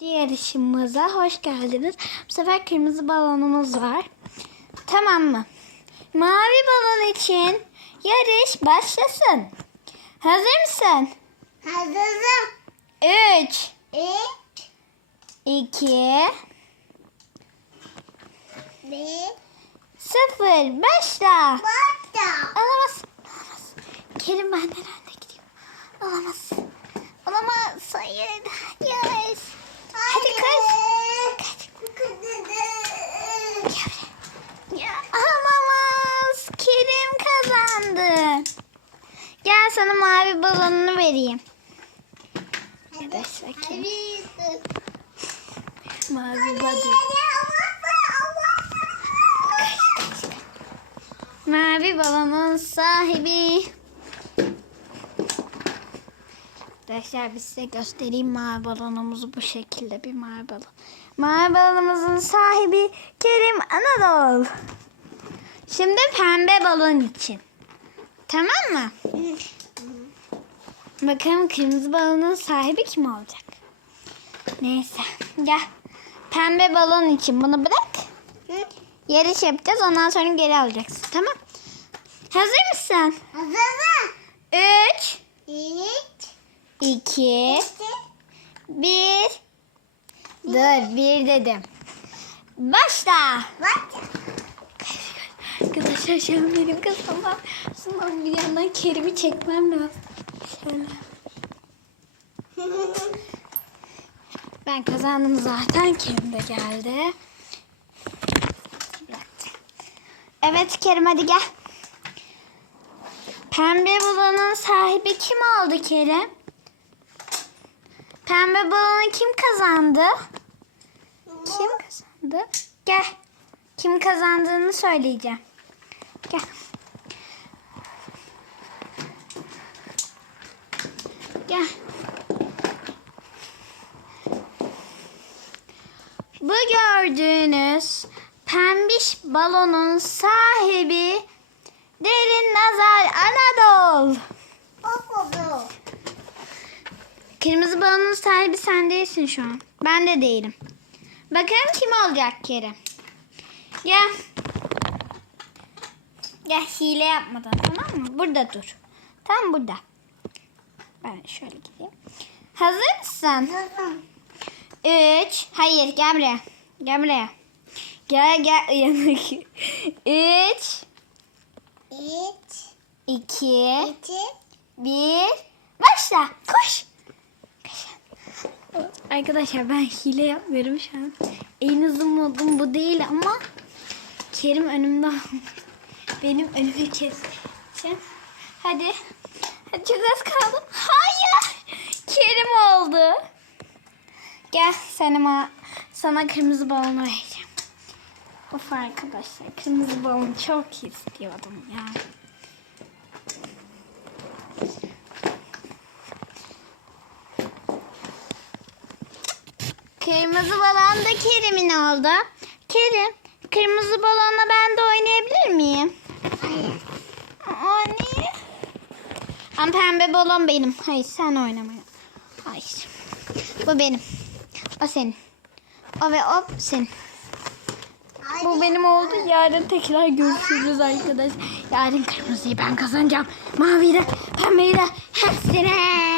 Yarışımıza hoş geldiniz. Bu sefer kırmızı balonumuz var. Tamam mı? Mavi balon için yarış başlasın. Hazır mısın? Hazırım. 3, İlk 2, bir 0. Başla. başla. Alamaz. Alamaz. Kerim benden önde gidiyor. Alamaz. Hayır. Yes. Hadi kız. Kaç. Gel buraya. Ya alamaz. Kerim kazandı. Gel sana mavi balonunu vereyim. Mavi balon. Mavi balonun sahibi. Arkadaşlar bir size göstereyim mavi balonumuzu bu şekilde bir mavi balon. Mavi balonumuzun sahibi Kerim Anadolu. Şimdi pembe balon için. Tamam mı? Bakalım kırmızı balonun sahibi kim olacak? Neyse gel. Pembe balon için bunu bırak. Yarış yapacağız ondan sonra geri alacaksın tamam. Hazır mısın? Hazırım. 3, İlk 2, 1. Dur bir dedim. Başla. başla. An benim kafamda sunum bir yandan Kerim'i çekmem lazım. Şöyle. Ben kazandım zaten. Kerim de geldi. Evet Kerim hadi gel. Pembe balonun sahibi kim oldu Kerim? Pembe balonu kim kazandı? Kim kazandı? Gel. Kim kazandığını söyleyeceğim. Gel. Gel. Bu gördüğünüz pembiş balonun sahibi Derin Nazar Anadolu. Okudu. Kırmızı balonun sahibi sen değilsin şu an. Ben de değilim. Bakalım kim olacak Kerim. Gel. Gel hile yapmadan tamam mı? Burada dur. Tam burada. Ben şöyle gideyim. Hazır mısın? Üç. Hayır gel buraya. Gel buraya. Gel gel yanındaki. Üç. İlk iki, iki Bir. Başla. Koş. Arkadaşlar ben hile yapmıyorum şu an. En hızlı modum bu değil ama Kerim önümde benim önüme keseceğim. Hadi. Hadi çok az kaldı. Hayır. Kerim oldu. Gel sana, sana kırmızı balonu vereceğim. Of arkadaşlar kırmızı balonu çok istiyordum ya. Kırmızı balon da Kerim'in oldu. Kerim, kırmızı balonla ben Ama pembe balon benim. Hayır sen oynamaya. Hayır. Bu benim. O senin. O ve o senin. Bu benim oldu. Yarın tekrar görüşürüz arkadaşlar. Yarın kırmızıyı ben kazanacağım. Maviyi de pembeyi de hepsine.